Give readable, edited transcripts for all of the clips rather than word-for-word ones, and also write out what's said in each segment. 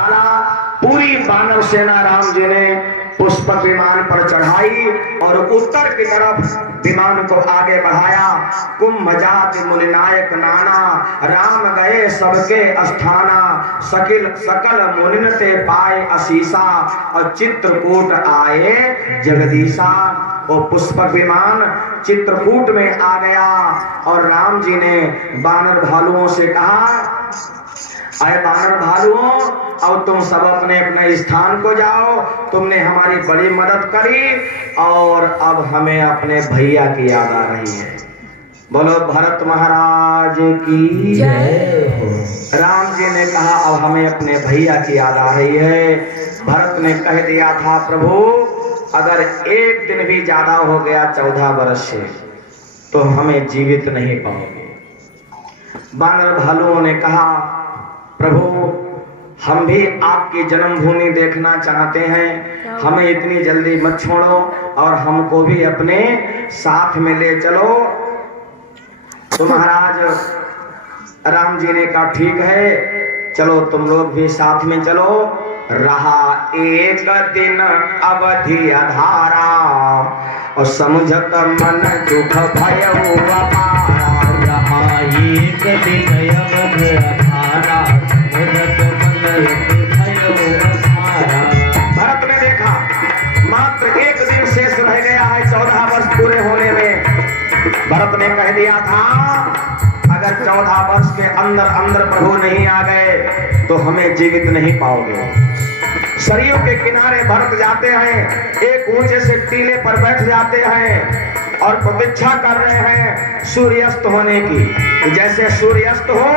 डाला। पूरी वानर सेना राम जी ने पुष्पक विमान पर चढ़ाई और उत्तर की तरफ विमान को आगे बढ़ाया। कुंभ जाति मुनिनायक नाना, राम गए सबके अस्थाना। सकल मुनिन ते पाए असीसा, और चित्रकूट आए जगदीशा। वो पुष्पक विमान चित्रकूट में आ गया और राम जी ने वानर भालुओं से कहा, अरे वानर भालुओं, अब तुम सब अपने अपने स्थान को जाओ। तुमने हमारी बड़ी मदद करी और अब हमें अपने भैया की याद आ रही है। बोलो भरत महाराज की जय हो। राम जी ने कहा, अब हमें अपने भैया की याद आ रही है। भरत ने कह दिया था, प्रभु अगर एक दिन भी ज्यादा हो गया 14 वर्ष से, तो हमें जीवित नहीं पाओगे। वानर भालुओं ने कहा, प्रभु हम भी आपकी जन्मभूमि देखना चाहते हैं, हमें इतनी जल्दी मत छोड़ो और हमको भी अपने साथ में ले चलो। तो महाराज राम जी ने कहा, ठीक है चलो तुम लोग भी साथ में चलो। रहा एक दिन अवधि अधारा, और समझत मन दुख भय अपारा। रहा एक दिन अवधि अधारा, भरत ने देखा मात्र एक दिन शेष रह गया है 14 वर्ष पूरे होने में। भरत ने कह दिया था, अगर 14 वर्ष के अंदर अंदर प्रभु नहीं आ गए तो हमें जीवित नहीं पाओगे। सरयू के किनारे भरत जाते हैं, एक ऊंचे से टीले पर बैठ जाते हैं और प्रतीक्षा कर रहे हैं सूर्यास्त होने की। जैसे सूर्यास्त हो,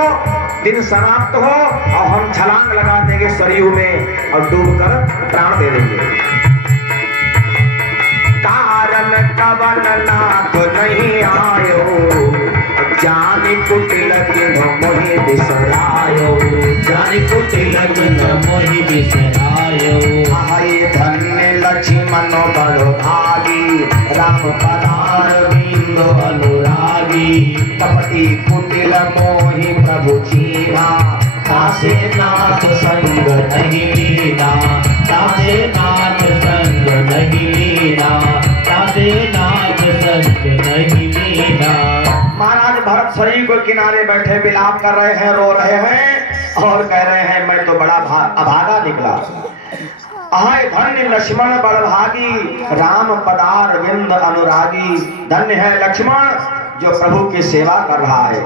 दिन समाप्त हो और हम छलांग लगा देंगे सरयू में और डूबकर प्राण दे देंगे। कारण कवन नाथ नहीं आयो, जानी कुटिल मोहि बिसरायो। जानी कुटिल मोहि बिसरायो। हाय धन्य लक्ष्मण बड़ भागी, राम पधार बिंदु अनुरागी। कपटी कुटिल मोहि प्रभु चीना, तासे नाथ संग नहीं लीना। तासे नाथ संग नहीं लीना, तासे नाथ संग नहीं लीना। महाराज भरत सरयू के किनारे बैठे विलाप कर रहे हैं, रो रहे हैं और कह रहे हैं, मैं तो बड़ा अभागा निकला। हाय धन्य लक्ष्मण बड़भागी, राम पदार विंद अनुरागी। धन्य है लक्ष्मण जो प्रभु की सेवा कर रहा है।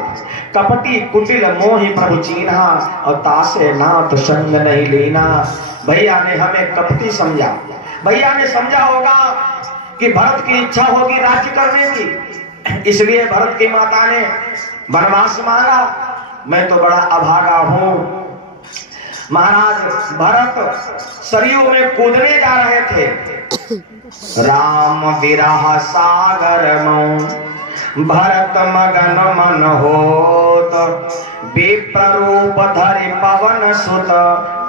कपटी कुटिल मोहि प्रभु चीन्हा, और तासे नाथ संग नहीं लीना। भैया ने हमें कपटी समझा। भैया ने समझा होगा कि भरत की इच्छा होगी राज्य करने की, इसलिए भरत की माता ने वनवास मांगा। मैं तो बड़ा अभागा हूं। महाराज भरत सरयू में कूदने जा रहे थे। राम विरह सागर मऊ, भरत मगन मन होत। विप्ररूप धरि पवन सुत,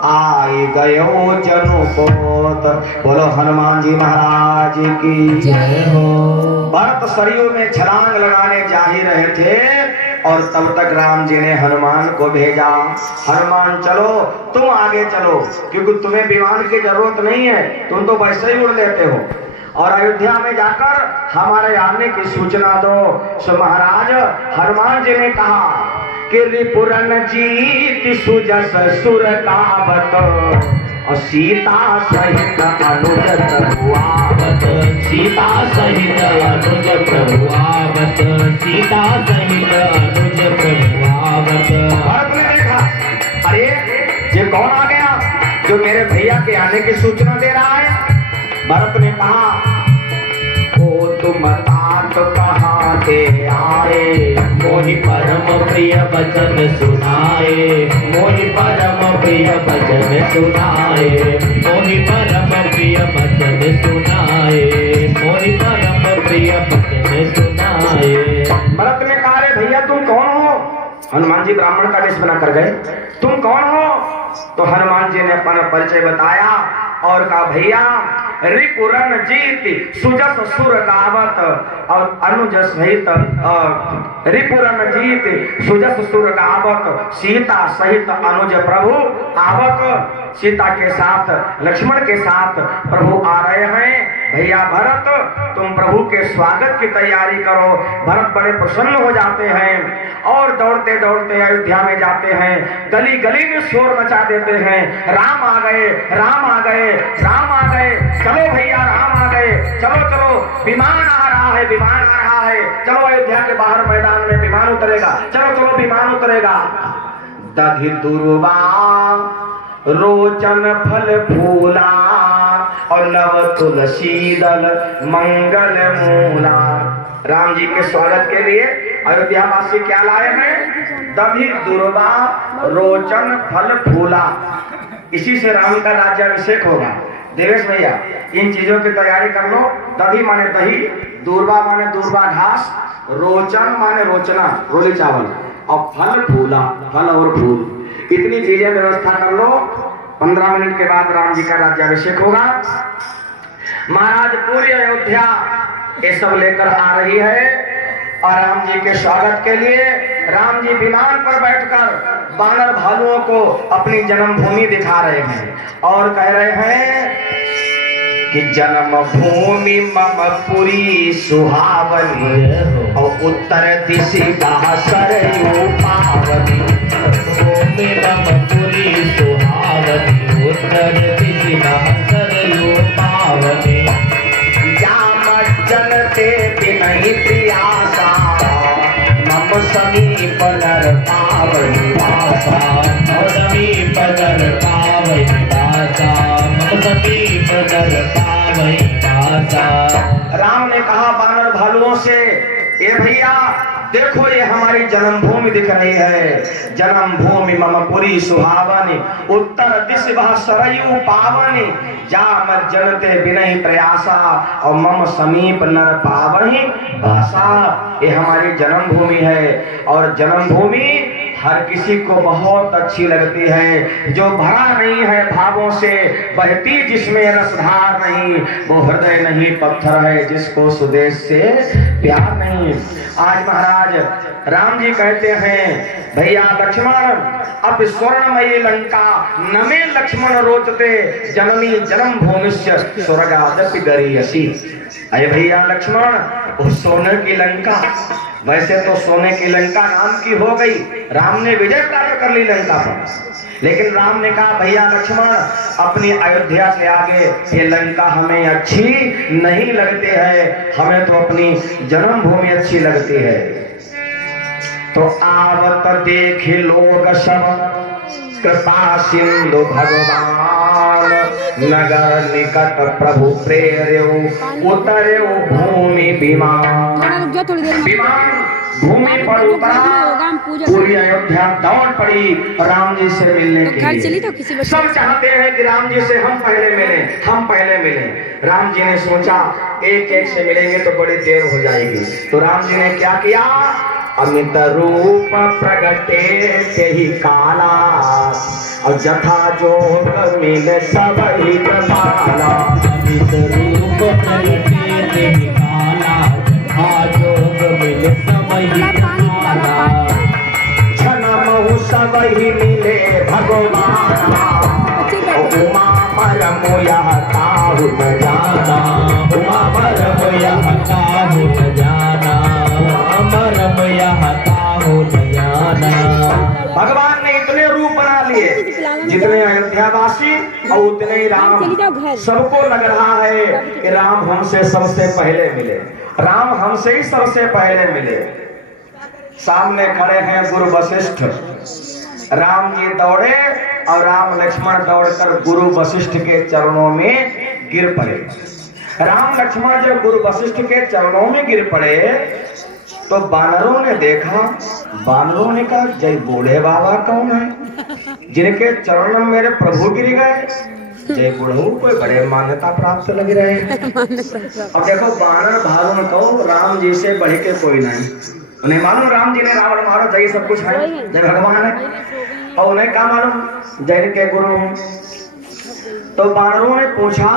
आई गयो जनु कोत। बोलो हनुमान जी महाराज की जय हो। भरत सरयू में छलांग लगाने जा ही रहे थे और तब तक राम जी ने हनुमान को भेजा। हनुमान चलो, तुम आगे चलो, क्योंकि तुम्हें विमान की जरूरत नहीं है, तुम तो वैसे ही उड़ लेते हो। और अयोध्या में जाकर हमारे आने की सूचना दो। सो महाराज हनुमान जी ने कहा कि रिपुरन जीत सुजस सुर कावत, और सीता सहित अनुज प्रभुआवत। सीता सहित अनुज प्रभुआवत। सीता सहित अनुज प्रभुआवत। भरत ने देखा, अरे ये कौन आ गया जो मेरे भैया के आने की सूचना दे रहा है। भरत ने कहा, ओ तुम तात कहाँ से आए। मोहि परम प्रिय वचन सुनाए। मोहि परम प्रिय वचन सुनाए। मोहि परम प्रिय वचन सुनाए। मोहि परम प्रिय वचन सुनाए। भरत ने कहा, रे भैया तुम कौन हो। हनुमान जी ब्राह्मण का वेश बना कर गए, तुम कौन हो। तो हनुमान जी ने अपना परिचय बताया और कहा, भैया रिपुरन जीत सुजस सुर गावत, और अनुज सहित रिपुरन जीत सुजस सुर गावत। सीता सहित अनुज प्रभु आवत। सीता के साथ, लक्ष्मण के साथ प्रभु आ रहे हैं। भैया भरत, तुम प्रभु के स्वागत की तैयारी करो। भरत बड़े प्रसन्न हो जाते हैं और दौड़ते दौड़ते अयोध्या में जाते हैं। गली गली में शोर मचा देते हैं, राम आ गए, राम आ गए, राम आ गए, चलो भैया राम आ गए, चलो चलो विमान आ रहा है, विमान आ रहा है, चलो अयोध्या के बाहर मैदान में विमान उतरेगा, चलो चलो विमान उतरेगा। दधि दुर्वा रोचन फल फूला और नव तुलसी दल मंगल मूला। राम जी के स्वागत के लिए अयोध्या वासी क्या लाए हैं? दधि दुर्वा रोचन फल फूला। इसी से राम का राज्याभिषेक होगा। देवेश भैया, इन चीजों की तैयारी कर लो। दधि माने दही, दूरबा माने दूरबा घास, रोचन माने रोचना रोली चावल, और फल फूला फल और फूल। इतनी चीजें व्यवस्था कर लो। 15 मिनट के बाद राम जी का राज्याभिषेक होगा। महाराज पूरी अयोध्या ये सब लेकर आ रही है और राम जी के स्वागत के लिए राम जी विमान पर बैठकर बानर भालुओं को अपनी जन्मभूमि दिखा रहे हैं और कह रहे हैं कि जन्मभूमि मम पुरी सुहावनी और उत्तर दिशा सरयू पावनी। मम पुरी सुहावनी उत्तर दिशा सरयू पावनी। जाम जनते बिनहि प्रियासा मम समीप नर पावनी भाषा। समीप नर पावनी भाषा, मम समीप नर पावनी भाषा। राम ने कहा बानर भालुओं से, ये भैया देखो ये हमारी जन्मभूमि दिख रही है। जन्मभूमि मम पुरी सुहावनी उत्तर दिशा सरयू पावनी। जाम जनते बिनहि प्रयासा और मम समीप नर पावनी भाषा। ये हमारी जन्मभूमि है और जन्मभूमि हर किसी को बहुत अच्छी लगती है। जो भरा नहीं है भावों से, बहती जिसमें रसधार नहीं, वो हृदय नहीं पत्थर है जिसको स्वदेश से प्यार नहीं। आज महाराज राम जी कहते हैं, भैया लक्ष्मण अब स्वर्णमयी लंका नमे लक्ष्मण रोचते जननी जन्मभूमिश्च स्वर्गादपि गरीयसी। अरे भैया लक्ष्मण, वो सोने की लंका, वैसे तो सोने की लंका राम की हो गई, राम ने विजय प्राप्त कर ली लंका पर, लेकिन राम ने कहा भैया लक्ष्मण अपनी अयोध्या के आगे ये लंका हमें अच्छी नहीं लगती है, हमें तो अपनी जन्मभूमि अच्छी लगती है। तो आवत देखे लोग सब कृपा सिंधु भगवान, नगर निकट प्रभु प्रेर्यो उतर्यो भूमि विमान। विमान भूमि पर उतरा, पूरी अयोध्या दौड़ पड़ी राम जी से मिलने के लिए। सब चाहते हैं कि राम जी से हम पहले मिलें, हम पहले मिलें। राम जी ने सोचा एक एक से मिलेंगे तो बड़ी देर हो जाएगी, तो राम जी ने क्या किया, अमित रूप प्रगटे ते ही काला और जथा जोग मिले सब ही प्रमाला। अमित रूप प्रगटे ते ही काला, जथा जोग मिले सब ही प्रमाला। जन्महु सब ही मिले भगवान, उमा परम यह काहु न जाना। उमा परम यह काहु न जाना, परम यह काहु न जाना। भगवान ने इतने रूप बना लिए जितने अयोध्यावासी और उतने ही राम। सबको लग रहा है कि राम हमसे सबसे पहले मिले, राम हमसे ही सबसे पहले मिले। सामने खड़े हैं गुरु वशिष्ठ। राम जी दौड़े और राम लक्ष्मण दौड़कर गुरु वशिष्ठ के चरणों में गिर पड़े। राम लक्ष्मण जब गुरु वशिष्ठ के चरणों में गिर पड़े तो बानरों ने देखा, बानरों ने कहा जय बूढ़े बाबा कौन है जिनके चरणों में मेरे प्रभु गिर गए। जय बूढ़ो कोई बड़े मान्यता प्राप्त लग रहे हैं। अब देखो बानर भालू कहो राम जी से बढ़ के कोई नहीं। उन्हें मालूम राम जी ने रावण मारा, जय सब कुछ है, जय भगवान है, और उन्हें क्या मालूम जय के गुरु हैं। तो बानरों ने पूछा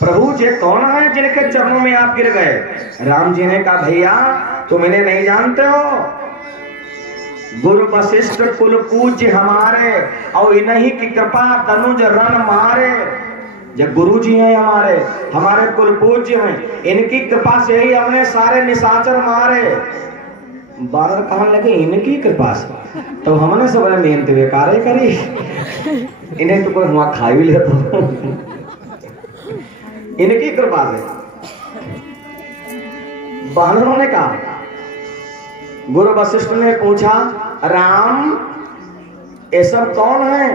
प्रभु जी कौन है जिनके चरणों में आप गिर गए। राम जी ने कहा भैया तुम इन्हें नहीं जानते हो, गुरु वशिष्ठ कुल पूज्य हमारे, और इन्हीं की कृपा तनुज रण मारे। जब गुरु जी हैं हमारे, हमारे कुल पूज्य हैं, इनकी कृपा से ही हमने सारे निशाचर मारे। बारह कहने लगे इनकी कृपा से, तो हमने सब मेहनत बेकार करी, इन्हें तो कोई हुआ खा भी ले तो इनकी कृपा से। बानरों ने कहा, गुरु वशिष्ठ ने पूछा, राम ये सब कौन है?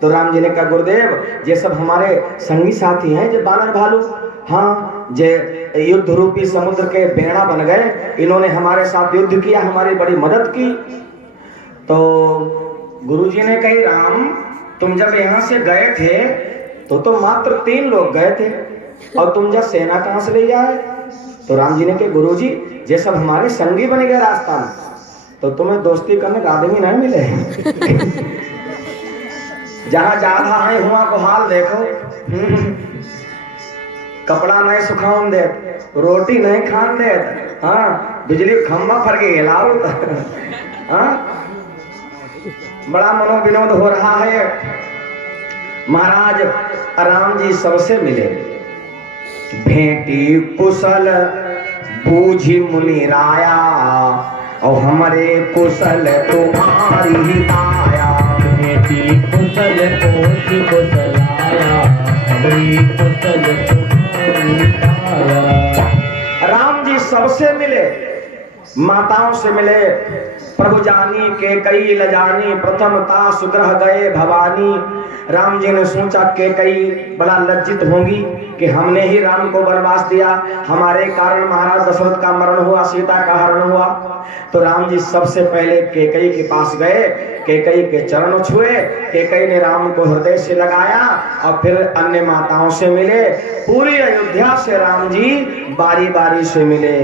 तो राम जी ने कहा, गुरुदेव ये सब हमारे संगी साथी हैं, जो बानर भालू, हाँ जे युद्ध रूपी समुद्र के बेड़ा बन गए, इन्होंने हमारे साथ युद्ध किया, हमारी बड़ी मदद की। तो गुरुजी ने कही, राम तुम जब यहाँ से गए थे तो मात्र 3 लोग गए थे, और तुम जब सेना कहाँ से ले आए? तो राम जी ने कहा, गुरुजी ये सब हमारे संगी बन गए रास्ता में, तो तुम्हें दोस्ती करने का आदमी नहीं मिले जहाँ ज्यादा है हुआ को हाल देखो, कपड़ा नहीं सुखाऊन दे, रोटी नहीं खान दे, हाँ बिजली खम्बा फर के हिलाओ हाँ बड़ा मनोविनोद हो रहा है। महाराज राम जी सबसे मिले, भेंटी कुशल बूझी मुनि राया, और हमारे कुशल तुम्हारी ही आया। भेंटी कुशल कोटि कुशलाया, हमारी कुशल तुम्हारी आया। राम जी सबसे मिले, माताओं से मिले, प्रभु जानी के कई लजानी, प्रथमता सुग्रह गए भवानी। राम जी ने सोचा के कई बड़ा लज्जित होंगी कि हमने ही राम को वनवास दिया, हमारे कारण महाराज दशरथ का मरण हुआ, सीता का हरण हुआ। तो राम जी सबसे पहले केकई के पास गए, केकई के चरण छुए, केकई ने राम को हृदय से लगाया, और फिर अन्य माताओं से मिले। पूरी अयोध्या से राम जी बारी बारी से मिले,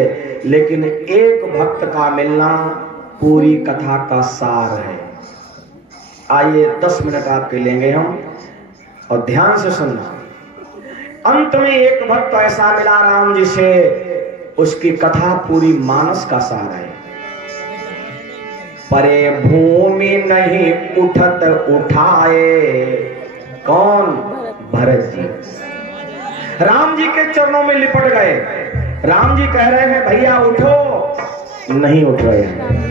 लेकिन एक भक्त का मिलना पूरी कथा का सार है। आइए 10 मिनट आपके लेंगे हम, और ध्यान से सुनना। अंत में एक भक्त ऐसा मिला राम जी से, उसकी कथा पूरी मानस का सार है। परे भूमि नहीं उठत उठाए, कौन? भरत जी। राम जी के चरणों में लिपट गए। राम जी कह रहे हैं भैया उठो, नहीं उठ रहे हैं।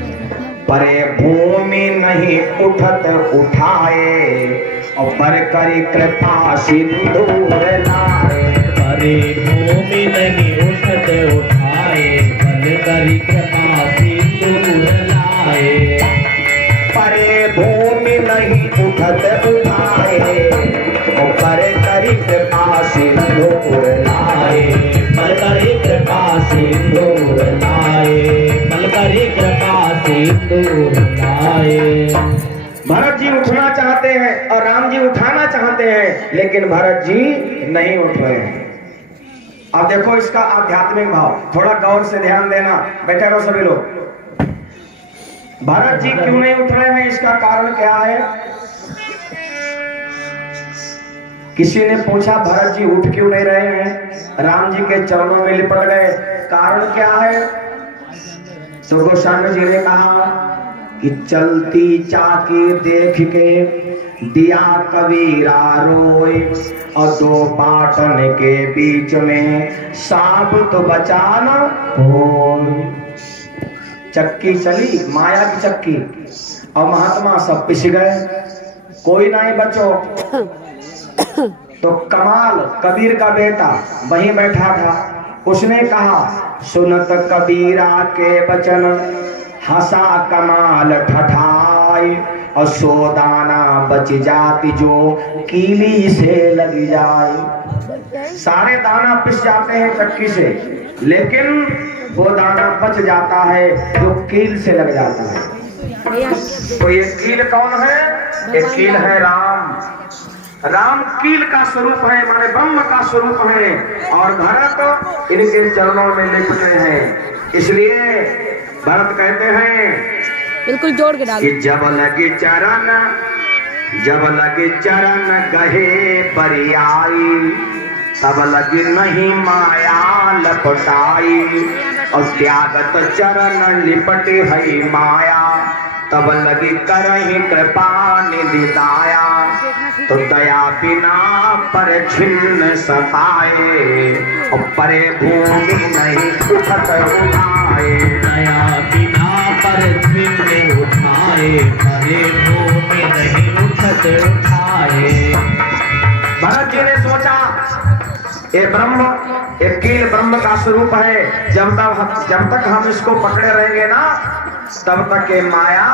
परे भूमि नहीं उठत उठाए, और पर करी कृपा सिंदूर लाए। परे भूमि नहीं उठत उठाए, पर करी कृपा सिंदूर लाए। परे भूमि नहीं उठत उठाए, और पर करी कृपा सिंदूर लाए। पर करी कृपा सिंदूर लाए, पर करी कृपा सिंदूर लाए। भरत जी उठना चाहते हैं और राम जी उठाना चाहते हैं, लेकिन भरत जी नहीं उठ रहे हैं। अब देखो इसका आध्यात्मिक भाव, थोड़ा गौर से ध्यान देना, बैठे रहो सभी लोग। भरत जी क्यों नहीं उठ रहे हैं, इसका कारण क्या है? किसी ने पूछा भरत जी उठ क्यों नहीं रहे हैं, राम जी के चरणों में लिपट गए, कारण क्या है? तो गोस्वामी जी ने कहा कि चलती चाकी देख के दिया कबीरा रोए, और 2 पाटन के बीच में सांप तो बचाना हो। चक्की चली, माया की चक्की, और महात्मा सब पिस गए, कोई नहीं बचो। तो कमाल कबीर का बेटा वहीं बैठा था, उसने कहा सुनत कबीरा के वचन, हंसा कमाल ठठाई, और सोदाना बच जाती जो कीली से लग जाए। सारे दाना पिस जाते हैं चक्की से, लेकिन वो दाना बच जाता है जो कील से लग जाता है। तो ये कील कौन है? ये कील है राम। राम कील का स्वरूप है, माने ब्रह्म का स्वरूप है, और भरत इनके चरणों में लिपटे हैं। इसलिए भरत कहते हैं बिल्कुल जोड़ के डाल, जब लगे चरण गहे परियाई, तब लगी नहीं माया लपटाई, और त्यागत चरण लिपटे है माया, तब लगी करही कृपा निधि दाया, तो दया बिना पर छिन्न सताए, और परे भूमि नहीं उठत उठाए। दया बिना पर छिन्न उठाए, परे भूमि नहीं उठत उठाए। भरत जी ने सोचा ये ब्रह्म, ये कील ब्रह्म का स्वरूप है। जब तक हम इसको पकड़े रहेंगे ना, तब तक ये माया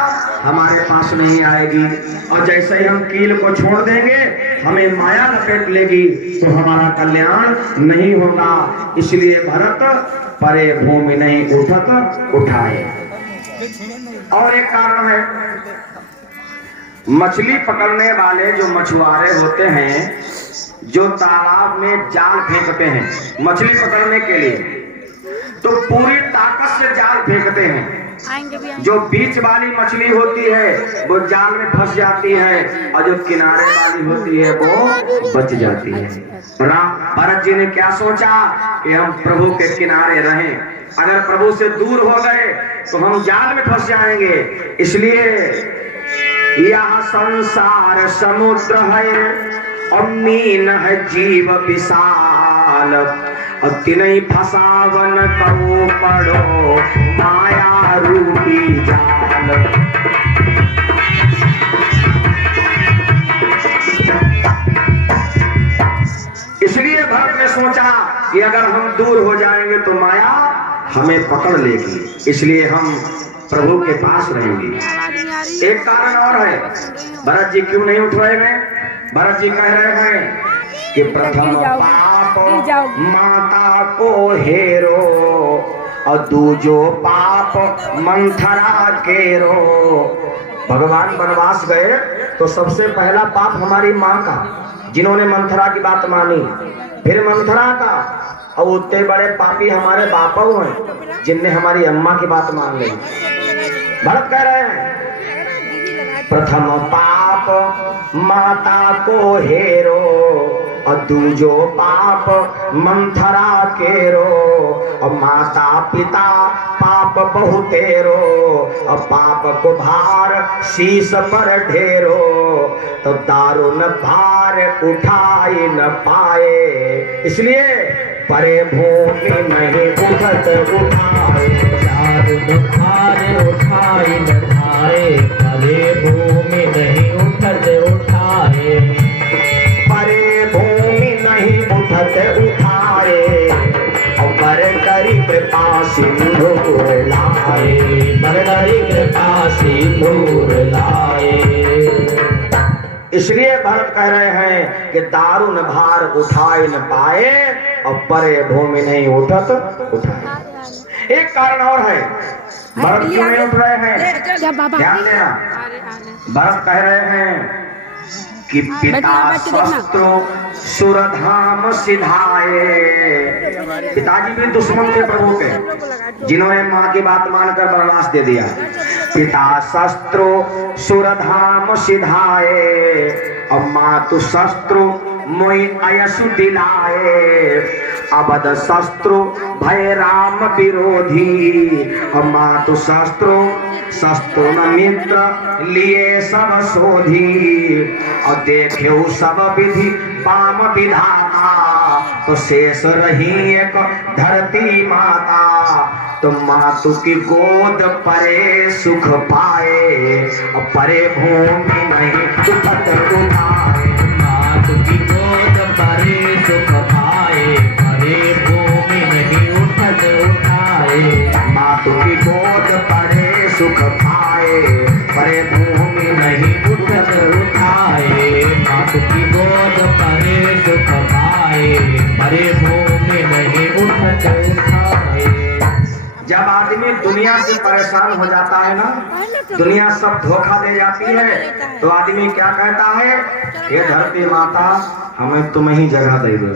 हमारे पास नहीं आएगी। और जैसे ही हम कील को छोड़ देंगे, हमें माया लपेट लेगी, तो हमारा कल्याण नहीं होगा। इसलिए भरत परे भूमि नहीं उठत उठाए। और एक कारण है, मछली पकड़ने वाले जो मछुआरे होते हैं, जो तालाब में जाल फेंकते हैं मछली पकड़ने के लिए, तो पूरी ताकत से जाल फेंकते हैं। जो बीच वाली मछली होती है वो जाल में फंस जाती है, और जो किनारे वाली होती है वो बच जाती है। भरत जी ने क्या सोचा कि हम प्रभु के किनारे रहें। अगर प्रभु से दूर हो गए तो हम जाल में फंस जाएंगे। इसलिए यह संसार समुद्र है और मीन है जीव विशाल, और तिनहि फसावन करो पड़ो माया रूपी जाल। इसलिए भरत ने सोचा कि अगर हम दूर हो जाएंगे तो माया हमें पकड़ लेगी, इसलिए हम प्रभु के पास रहेंगे। एक कारण और है, भरत जी क्यों नहीं उठ रहे हैं। भरत जी कह रहे हैं कि प्रथम पाप माता को हेरो, और दूजो पाप मंथरा केरो। भगवान वनवास गए तो सबसे पहला पाप हमारी माँ का, जिन्होंने मंथरा की बात मानी, फिर मंथरा का, और उतने बड़े पापी हमारे बापू हैं जिनने हमारी अम्मा की बात मान ली। भरत कह रहे हैं प्रथम पाप माता को हेरो, और दूजो पाप मंथरा केरो, और माता पिता पाप बहुतेरो, और पाप को भार शीश पर ढेरो, तो दारुण भार उठाई न पाए। इसलिए परे भूमि नहीं उठत उठाए, दारुण भार उठाई न पाए, परे भूमि नहीं उठत उठाए। परे भूमि नहीं उठत उठाए, और पर करी कृपा सिंधूर लाए, पर करी कृपा सिंधूर लाए। इसलिए भरत कह रहे हैं कि दारुण भार उठाए न पाए, और परे भूमि नहीं उठत उठाए। एक कारण और है, भरत क्यों नहीं उठ रहे हैं, ध्यान देना। भरत कह रहे हैं कि पिता शत्रु सुरधाम सिधाए। पिताजी भी दुश्मन थे प्रभु के, जिन्होंने माँ की बात मानकर वनवास दे दिया। पिता शत्रु सुरधाम सिधाए, और मातु शत्रु मोहि अयसु दिलाए। अबद शत्रु भय राम विरोधी, और मातु शत्रु न मित्र लिए सब शोधी। और देखे सब विधि पाम विधाता, तो शेष रही एक धरती माता। तो मातु की गोद परे सुख पाए, और परे भूमि नहीं उठत उठाए। मातु की गोद परे सुख पाए, परे भूमि नहीं उठत उठाए। मातु की गोद परे सुख पाए, परे भूमि नहीं उठत उठाए। मातु की गोद परे सुख पाए, परे भूमि नहीं उठत उठाए। जब आदमी दुनिया से परेशान हो जाता है ना, दुनिया सब धोखा दे जाती है, तो आदमी क्या कहता है, ये धरती माता हमें तुम ही जगह दे दो।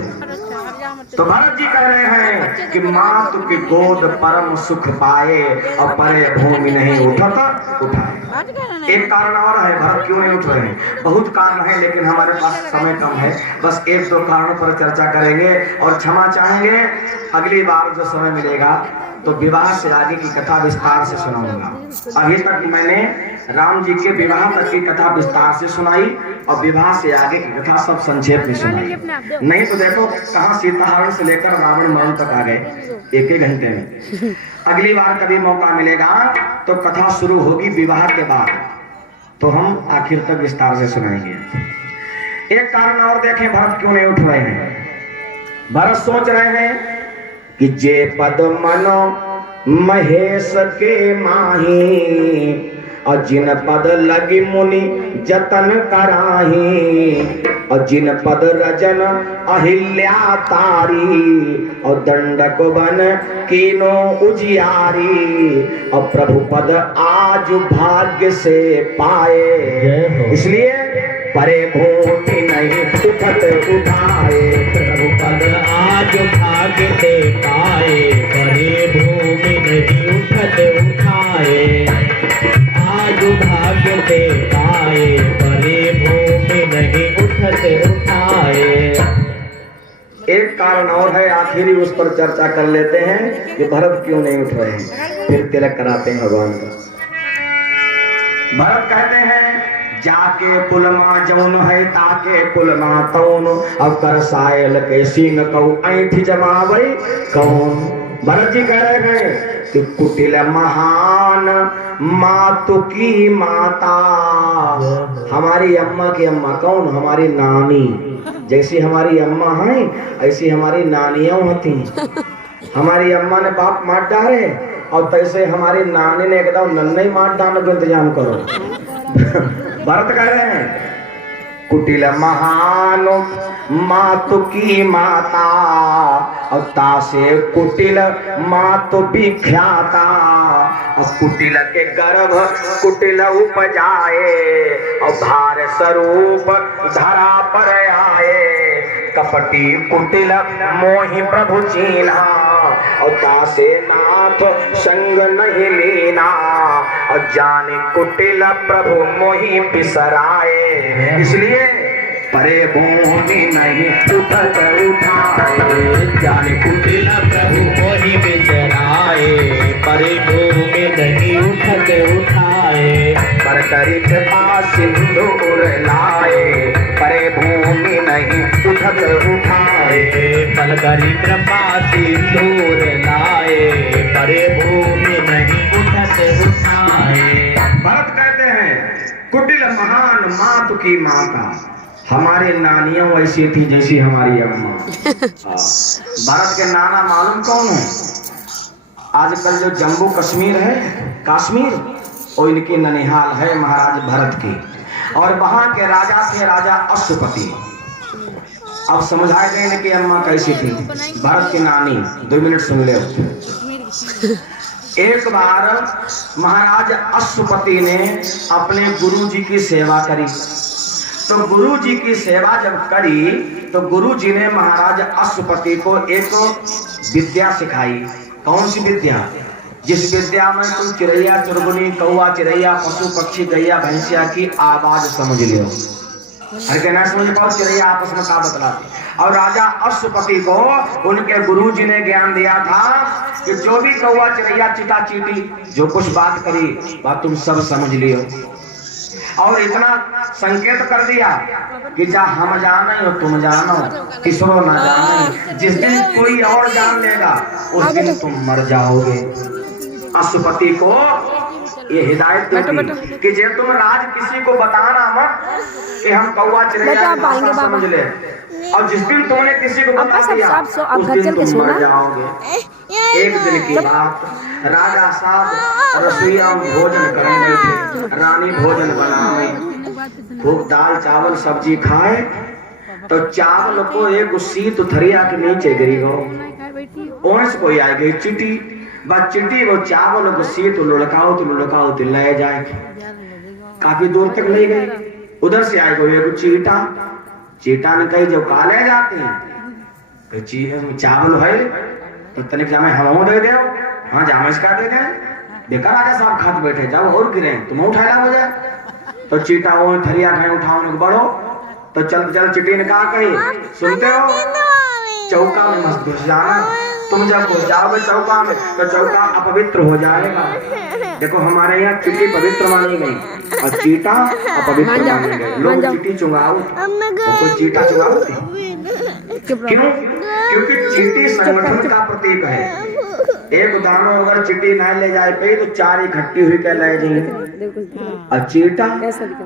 तो भरत जी कह रहे हैं कि मातु की गोद परम सुख पाए और परे भूमि नहीं उठत उठाए। एक कारण और है भरत क्यों नहीं उठ रहे हैं, बहुत कारण है लेकिन हमारे पास समय कम है, बस एक दो कारणों पर चर्चा करेंगे और क्षमा चाहेंगे। अगली बार जो समय मिलेगा तो विवाह से आगे की कथा विस्तार से सुनाऊंगा। अभी तक मैंने राम जी के विवाह तक की कथा विस्तार से सुनाई और विवाह से आगे की कथा सब संक्षेप में सुनाई। नहीं तो देखो कहाँ सीताहरण से लेकर रावण मरण तक आ गए एक घंटे में। अगली बार कभी मौका मिलेगा तो कथा शुरू होगी विवाह के बाद, तो हम आखिर तक विस्तार से सुनाएंगे। एक कारण और देखें भरत क्यों नहीं उठ रहे हैं। भरत सोच रहे हैं कि जे पद मनो महेश के माही और जिन पद लगी मुनि जतन कराही और जिन पद रजन अहिल्या तारी और दंडक बन कीनो उजियारी और प्रभु पद आज भाग्य से पाए। इसलिए परे भूमि नहीं उठत उठाए, प्रभु पद आज भाग्य से पाए, परे भूमि नहीं उठत उठाए। आज भाग्य से पाए, परे भूमि नहीं उठत उठाए। एक कारण और है, आखिरी उस पर चर्चा कर लेते हैं कि भरत क्यों नहीं उठ रहे हैं, फिर तिलक कराते हैं भगवान का। भरत कहते हैं जाके पुलमा जौन है ताके पुलमा तौन अब कर सायल के सिंह कौ ऐठ जमावई कौन। भरत जी कह रहे हैं कि कुटिल महान मातु की माता, हमारी अम्मा की अम्मा कौन, हमारी नानी। जैसी हमारी अम्मा है ऐसी हमारी नानियां होती। हमारी अम्मा ने बाप मार डाले और तैसे हमारी नानी ने एकदम नन्हे मार डालने का इंतजाम करो। भरत कह रहे हैं कुटिल महान मातु की माता और तासे कुटिल मातु विख्याता और कुटिल के गर्भ कुटिल उपजाए और भार स्वरूप धरा पर आए। कपटी कुटिल मोहि प्रभु चीना और तासे नाथ संग नहीं लीना और जाने कुटिल प्रभु मोहि बिसराए। इसलिए परे भूमि नहीं उठत उठाए, जाने कुटिल प्रभु मोहि बिसराए, परे भूमि नहीं उठत उठाए। पर करी कृपा सिंधु लाए, परे भूमि नहीं उठत उठाए। पल करी कृपा सिंदूर लाए, परे भूमि नहीं उठत उठाए। भरत कहते हैं कुटिल महान मातु की माता, हमारी नानियां वैसी थी जैसी हमारी अम्मा। भारत के नाना मालूम कौन है? आजकल जो जम्मू कश्मीर है, कश्मीर और इनकी ननिहाल है महाराज भरत की, और वहां के राजा थे राजा अश्वपति। अब समझाए गए इनकी अम्मा कैसी थी, भरत की नानी। 2 मिनट सुन ले। एक बार महाराज अश्वपति ने अपने गुरु जी की सेवा करी, तो गुरु जी की सेवा जब करी तो गुरु जी ने महाराज अश्वपति को एक विद्या सिखाई। कौन सी विद्या? जिस विद्या में तुम चिड़ैया चुरगुनी कौआ चिड़ैया पशु पक्षी गैया भैंसिया की आवाज समझ लियो। हर के ना समझ पाओ चिड़ैया आपस में का बतलाती। और राजा अश्वपति को उनके गुरु जी ने ज्ञान दिया था कि जो भी कौआ चिड़ैया चिता चीटी जो कुछ बात करी बात तुम सब समझ लियो। और इतना संकेत कर दिया कि जा हम जाना हो तुम जानो किसरो ना जाने, जिस दिन कोई और जान लेगा उस दिन तुम मर जाओगे। अश्वपति को ये हिदायत दी कि जे तुम राज किसी को बताना मत कि हम कौआ चिड़ैया समझ ले, और जिस दिन तुमने किसी को बता दिया उस दिन तुम मर जाओगे। एक दिन की बात, राजा साहब रसोईया में भोजन करने थे, रानी भोजन बनावे, खूब दाल चावल सब्जी खाए तो चावल को एक सीत उथरिया के नीचे गिरी गो। ओने से कोई आ गई चिटी, बस चिटी वो चावल को सीत लुढ़काओ तो ले जाए। काफी दूर तक ले गई। उधर से आए गो एक चीटा, चीटा ने कही जो काले जाते हैं, तो चावल है तो तनिक जामे हम दे दे, हाँ जामस का दे दे, देखा राजा साहब खाते बैठे, जाओ और गिरे तुम उठाया हो जाए। तो चीटा वो थरिया खाए उठाओ बढ़ो, तो चल चल चिट्टी ने कहा कही सुनते हो, चौका में मत घुस जाना, तुम जब घुस जाओगे चौका में तो चौका अपवित्र हो जाएगा। देखो हमारे यहाँ चिट्टी पवित्र मानी गई और चीटा अपवित्र मानी गई। लोग चिट्टी चुंगाओ तो कोई चीटा चुंगाओ क्यों? क्योंकि चीटी संगठन का प्रतीक है। एक दानो अगर चिट्टी ना ले जाए पे तो चार इकट्ठी हुई के ले जाएंगे। और चीटा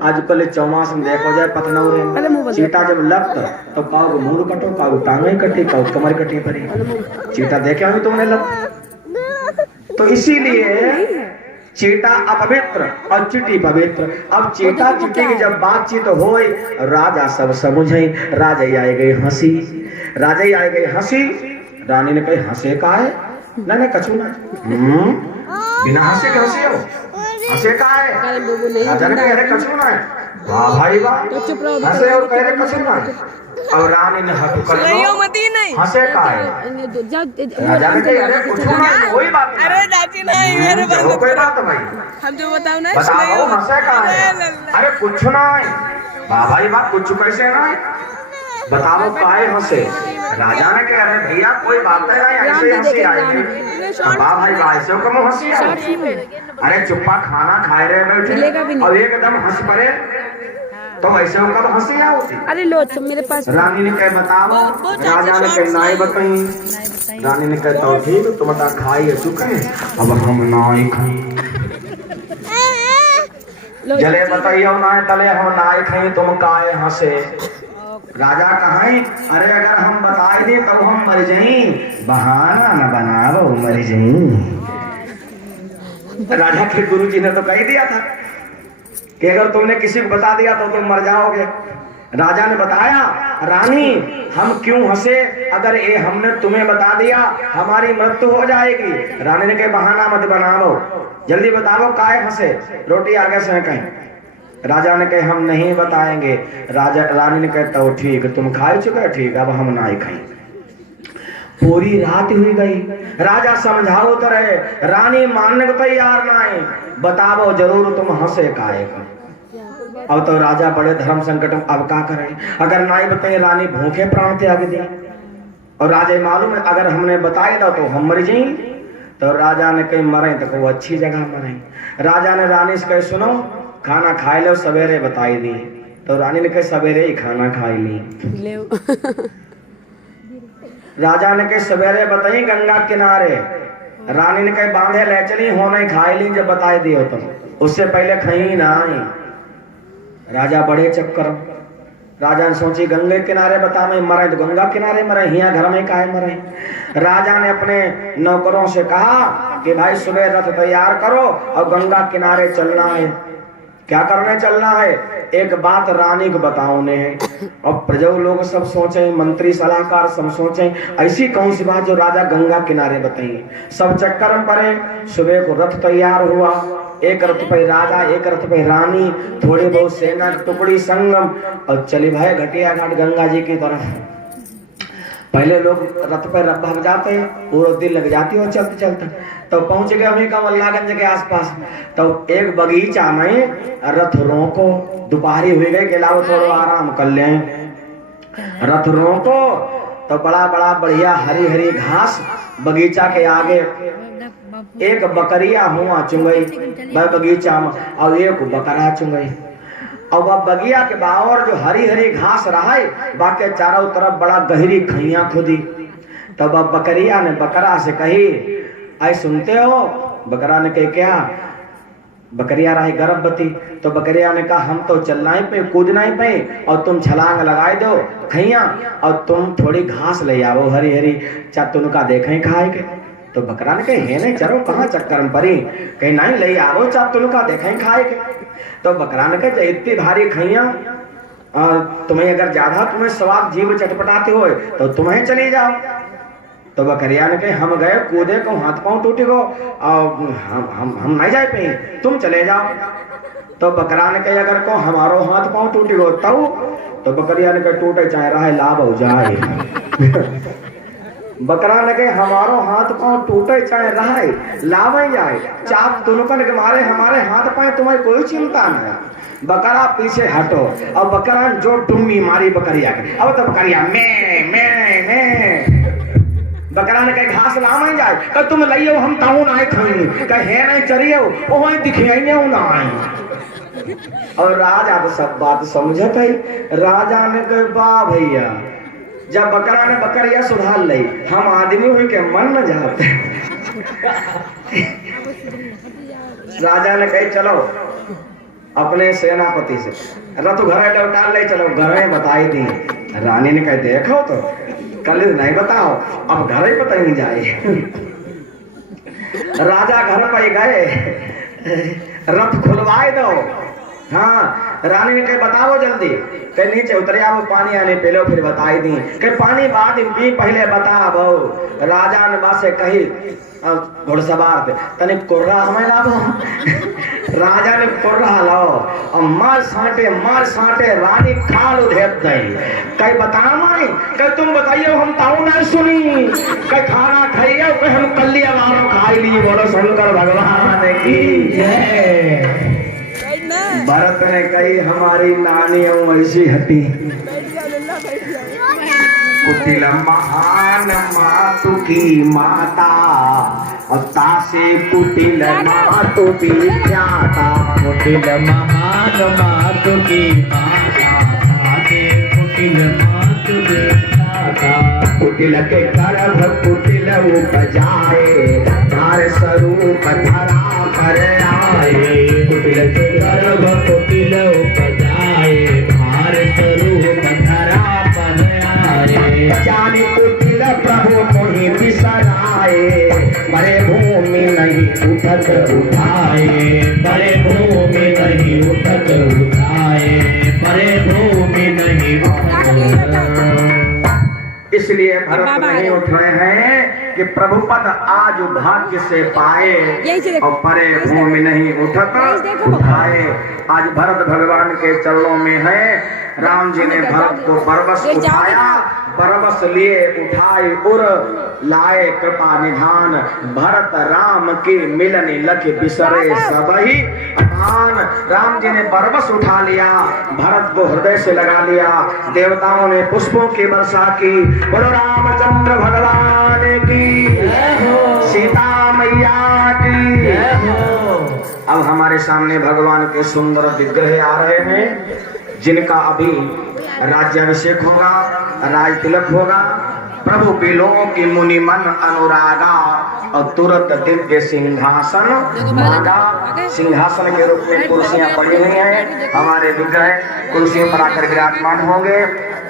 आजकल चौमास में देखो जाए पतनौर चीटा जब लगता तो काऊ मुंह कटो, काऊ टांगे कटी, काऊ कमर कटी पड़ी। चीटा देखे हो तुमने लग। तो इसीलिए चीटा अपवित्र और चिट्टी पवित्र। अब चीटा चिट्टी की जब बातचीत हो, राजा सब समझे, राजा आई गई हंसी, राजा आई गई हंसी। रानी ने कही हंसे का है? नहीं कछु ना, बिना हंसे के हंसे हो, हंसे का है? राजा ने कह रहे कछु ना है। वाह भाई वाह, हंसे और कह रहे कछु ना है। और रानी ने हक कर हंसे का है? राजा ने कहा अरे कुछ ना, कोई बात नहीं, अरे दादी नहीं मेरे चलो कोई बात भाई, हम जो बताओ ना बताओ हंसे का है? अरे कुछ ना है। वाह भाई वाह, कुछ कैसे ना है, बताओ काहे हंसे? राजा ने कहा अरे भैया कोई बात नहीं, ऐसे हंसी आएगी। वाह भाई वाह, ऐसे कम हंसी आएगी? अरे चुप्पा खाना खाए रहे बैठे और एकदम हंस पड़े तो ऐसे कब हंसी होती? अरे लो मेरे पास। रानी ने कहा बताओ, राजा ने कहा नाई बताई। रानी ने कहा तो ठीक, तुम बता खाई चुके अब हम नाई खाई, जले बताइयो ना तले हम नाई खाई, तुम काहे हंसे? राजा कहाई अरे अगर हम बताए दे तब हम मर जाई, बहाना न बनाओ मर जाई। राजा के गुरुजी ने तो कह दिया था कि अगर तुमने किसी को बता दिया तो तुम मर जाओगे। राजा ने बताया रानी हम क्यों हंसे, अगर ये हमने तुम्हें बता दिया हमारी मृत्यु हो जाएगी। रानी ने कहा बहाना मत बनाओ, जल्दी बताओ काहे हंसे, रोटी आगे से कहीं। राजा ने कहा हम नहीं बताएंगे। रानी ने कहता हो ठीक, तुम खाए चुके, ठीक अब हम ना खाएं। पूरी रात हुई गई, राजा समझाओ तो रहे, रानी मानने को तैयार ना है। बताओ जरूर तुम हंसे काहे का? अब तो राजा बड़े धर्म संकट में, अब क्या करें? अगर ना ही बताए रानी भूखे प्राण त्याग दी, और राजा मालूम है अगर हमने बताया था तो हम मर जाए। तो राजा ने कहीं मरे तो कोई अच्छी जगह मरे। राजा ने रानी से कहे सुनो खाना खाए लो, सवेरे बताई दी। तो रानी ने कहा सवेरे ही खाना खाई ली। राजा ने कहा सवेरे बताई गंगा किनारे। रानी ने कहा बांधे ले चली, होने खाई ली जब बताई दियो तुम, उससे पहले खाई ना आई। राजा बड़े चक्कर, राजा ने सोची गंगे किनारे बता मैं मरे तो गंगा किनारे मरे, यहाँ घर में काहे मरे। राजा ने अपने नौकरों से कहा कि भाई सुबह रथ तैयार करो और गंगा किनारे चलना है। क्या करने चलना है? एक बात रानी को बताओने है। और प्रजा लोग सब सोचे, मंत्री सलाहकार सब सोचे ऐसी कौन सी बात जो राजा गंगा किनारे बताइए। सब चक्कर में पड़े। सुबह को रथ तैयार हुआ, एक रथ पे राजा, एक रथ पे रानी, थोड़ी बहुत सेना टुकड़ी संगम, और चली भाई घटिया घाट गंगा जी की तरफ। पहले लोग रथ पर भाग जाते हैं, पूरा दिन लग जाती है चलते चलते। तो पहुंच गए हमें कमल्लागंज के आसपास। तो एक बगीचा में रथ रोको, दोपहरी हुई गई कि लाओ थोड़ा आराम कर लें। रथ रोको तो बड़ा बड़ा बढ़िया हरी हरी घास बगीचा के आगे। एक बकरिया हुआ चुंगई बगीचा में, और एक बकरा चुंगई। और वह बगिया के बावर जो हरी हरी घास रहा है, बाकी चारों तरफ बड़ा गहरी खैया खुदी। तब वह बकरिया ने बकरा से कही आई सुनते हो? बकरा ने कहा क्या? बकरिया रही गर्भवती। तो बकरिया ने कहा हम तो चलना ही पे, कूदना ही पे, और तुम छलांग लगाए दो खैया, और तुम थोड़ी घास ले आओ हरी हरी, चा तुनका देखें खाए के। तो बकरा ने कहा है नहीं चलो कहाँ चक्कर में पड़ी, कहीं नहीं ले आओ चा तुनका देखें खाए के। तो बकरा ने कहा इतनी भारी खैया तुम्हें अगर ज्यादा तुम्हें स्वाद जीव चटपटाते हो तो तुम्हें चली जाओ। तो बकरिया ने कहा हम गए कूदे को हाथ पांव टूटे को, हम नहीं जाए पे, तुम चले जाओ। तो बकरा ने कहा अगर को हमारो हाथ पांव टूटे को तब। तो बकरिया ने कहा टूटे चाहे रहा लाभ हो जाए। बकरा लगे हमारो हाथ पांव टूटे चाहे रहे लावे जाए चाप तुनकन के मारे हमारे हाथ पांव तुम्हारी कोई चिंता नहीं। बकरा पीछे हटो। अब बकरा जो टुम्मी मारी बकरिया के, अब तो बकरिया मैं बकरा ने कहे घास लावे जाए तो तुम लइयो हम ताऊ ना खाई कहे नहीं चरियो ओ दिखियाइए ना आई। और राजा तो सब बात समझत है। राजा ने कहे वाह भैया, जब बकरा ने बकरिया सुधार ली हम आदमी हुई के मन न जाते। राजा ने कहे चलो अपने सेनापति से रथ घर लौटा ले चलो, घर में बताई दी। रानी ने कहे देखो तो कल नहीं बताओ अब घर ही पता नहीं जाए। राजा घर पर गए, रथ खुलवाए दो। हाँ, रानी ने कहे बताओ जल्दी। कहे नीचे उतरे आओ पानी आने पे लो फिर बताई दी। कहे पानी बाद पी पहले बताओ। राजा ने बात से कही घुड़सवार पे तने कोर्रा हमें लाओ। राजा ने कोर्रा लाओ और मार साटे रानी खाल उधेप दई। कहे बता माई, कहे तुम बताइए हम ताऊ ना सुनी। कहे खाना खाइए, कहे हम कल्ली आवाम खाई ली। बोलो शंकर भगवान की जय। भरत ने कही हमारी नानी ऐसी हटी। कुटिल महान मातु की माता और तासे कुटिल मातु भी ख्याता। कुटिल महान मातु की माता, तासे कुटिल मातु भी ख्याता। कुटिल के गर्भ कुटिल उपजाए, तार स्वरूप धरा पर आए। कुटिल के गर्भ कुटिल उपजाए, भार स्वरूप धरा पर आए। जानी कुटिल प्रभु मोहि बिसराए, बड़े भूमि नहीं उठत उठाए, बड़े भूमि नहीं उठत उठाए, बड़े भूमि नहीं उठत। इसलिए भरत नहीं उठ रहे हैं कि प्रभु पद आज भाग्य से पाए और परे भूमि नहीं उठत उठाए। आज भरत भगवान के चरणों में है। राम जी ने भरत को बरबस उठाया, बरबस लिए उठाए उर लाए कृपा निधान। भरत राम के मिलन लख बिसरे सबही अपान। राम जी ने बरबस उठा लिया, भरत को हृदय से लगा लिया। देवताओं ने पुष्पों की वर्षा की। बोलो रामचंद्र भगवान की, सीता मैया की। अब हमारे सामने भगवान के सुंदर विग्रह आ रहे हैं, जिनका अभी राज्याभिषेक होगा, राज तिलक होगा। प्रभु बिलो की मुनि मन अनुरागा और तुरंत दिव्य सिंहासन मांगा। सिंहासन के रूप में कुर्सियां पड़ी हुई हैं। हमारे विग्रह कुर्सियों पर आकर विराजमान होंगे।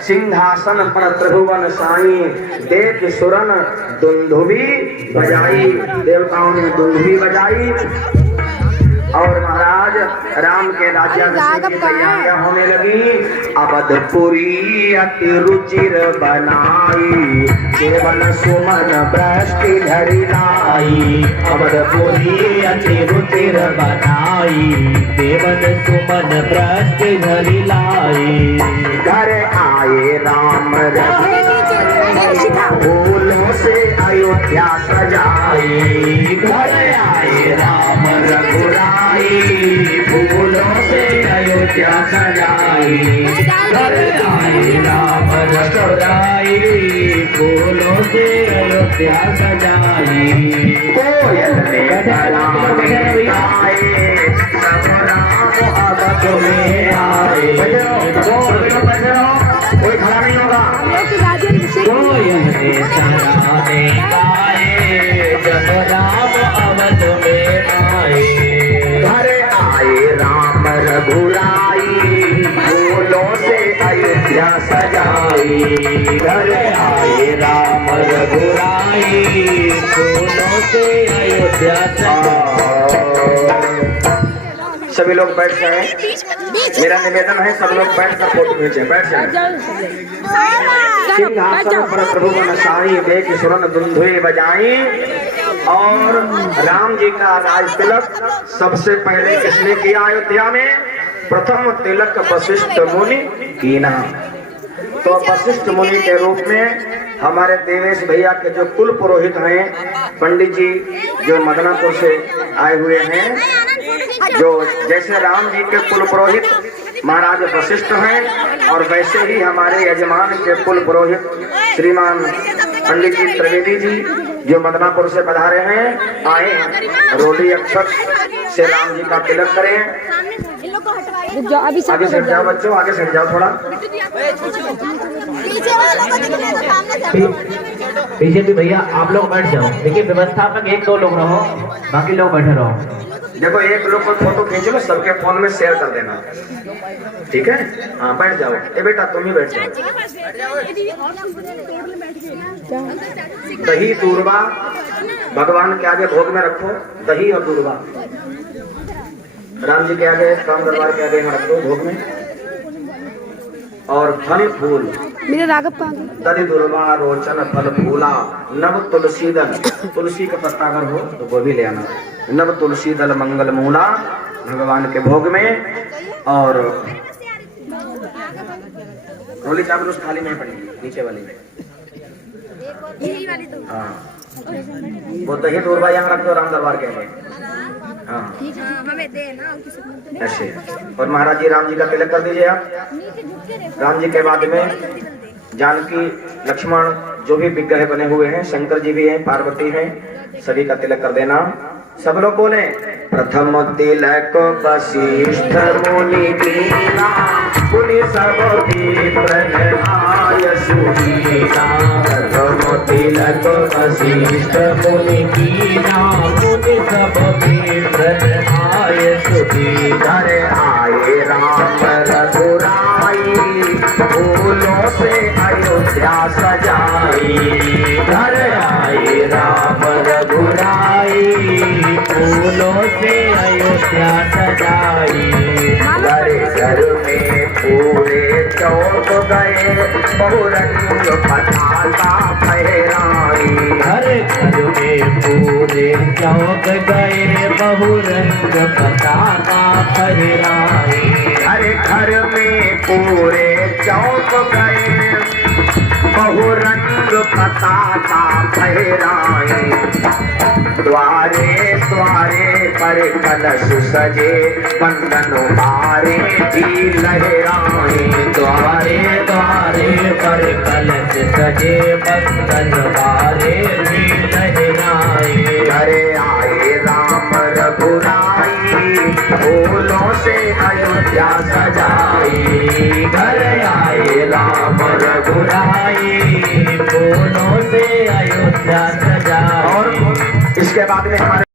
सिंहासन पर त्रिभुवन साई, देख सुरन दुंदुभी बजाई। देवताओं ने दुंदुभी बजाई और महाराज राम के राज्याभिषेक की तैयारियां होने लगी। अवधपुरी अति रुचिर बनाई, केवल सुमन वृष्टि धरि लाई। अवधपुरी अति रुचिर बनाई, केवल सुमन वृष्टि धरि लाई। घर आए राम फूलों से अयोध्या सजाई। घर आए राम रघुराई, फूलों से अयोध्या सजाई। घर आए राम रघुराई, फूलों से अयोध्या सजाई। कोयल ने कलाम गाए, सब राम अवध में आए। कोई खड़ा नहीं होगा। कोयल ने तराने गाए, जब राम अवध में आए। घर आए राम रघुराई, फूलों से अयोध्या सजाई। घर आए राम रघुराई, फूलों से अयोध्या सजाई। सभी लोग बैठ जाएं। मेरा निवेदन है सब लोग बैठ कर फोटो खींचे। बैठ जाएं। सिंहासन पर प्रभु साई, देख सुरन दुंदुभी बजाई। और राम जी का राज तिलक सबसे पहले किसने किया अयोध्या में? प्रथम तिलक वशिष्ठ मुनि कीना। तो वशिष्ठ मुनि के रूप में हमारे देवेश भैया के जो कुल पुरोहित हैं पंडित जी जो मदनापुर से आए हुए हैं, जो जैसे राम जी के कुल पुरोहित महाराज वशिष्ठ हैं और वैसे ही हमारे यजमान के कुल पुरोहित श्रीमान पंडित जी त्रिवेदी जी जो मदनापुर से पधारे हैं, आए रोली अक्षत से राम जी का तिलक करें। रुक जाओ, अभी आगे से जाओ बच्चों, आगे से जाओ थोड़ा। पीछे भी भैया आप लोग बैठ जाओ। देखिए व्यवस्थापक 1-2 लोग रहो, बाकी लोग बैठे रहो। देखो एक लोग को फोटो खींच लो, सबके फोन में शेयर कर देना, ठीक है? हाँ बैठ जाओ। ए बेटा तुम ही बैठ जाओ। दही दूर्वा भगवान के आगे भोग में रखो, दही और दूर्वा राम जी के आगे, काम दरबार के आगे रख दो भोग में। और फल फूल मेरे राघव का दधि दुर्वा रोचन फल फूला नव तुलसी दल, तुलसी का पत्ता अगर हो तो वो भी ले आना। नव तुलसी दल मंगल मूला भगवान के भोग में। और रोली चावल उस थाली में पड़ी नीचे वाली में। हाँ वो दही दूरबा यहाँ रख दो राम दरबार के आगे। हाँ ऐसे। और महाराज जी राम जी का तिलक कर दीजिए आप। राम जी के बाद में जानकी लक्ष्मण जो भी विग्रह बने हुए हैं, शंकर जी भी हैं, पार्वती हैं, सभी का तिलक कर देना। सब लोग बोले प्रथम तिलक वशिष्ठ मुनि कीना, मुनि सब आय सुदीना। प्रथम तिलक वशिष्ठ मुनि कीना, मुनि सब आय सुदीना। अरे आए राम रघुराई, फूलों से अयोध्या सजाई। घर आए राम रघुराई, फूलों से अयोध्या सजाई। घर घर में पूरे चौक गए, बहुरंग पताका फहराई। हर घर में पूरे चौक गए, बहुरंग पताका फहराई। हर घर में पूरे चौक गए, बहुरंग पताका फहराई। द्वारे द्वारे पर कलश सजे, बंधन हारे जी लहराए। द्वारे द्वारे पर कलश सजे, बंधन हारे जी लहराए। अरे आए राम रघुराई, फूलों से अयोध्या सजाई। घर आए राम रघुराई, फूलों से अयोध्या सजाई। और इसके बाद में हमारे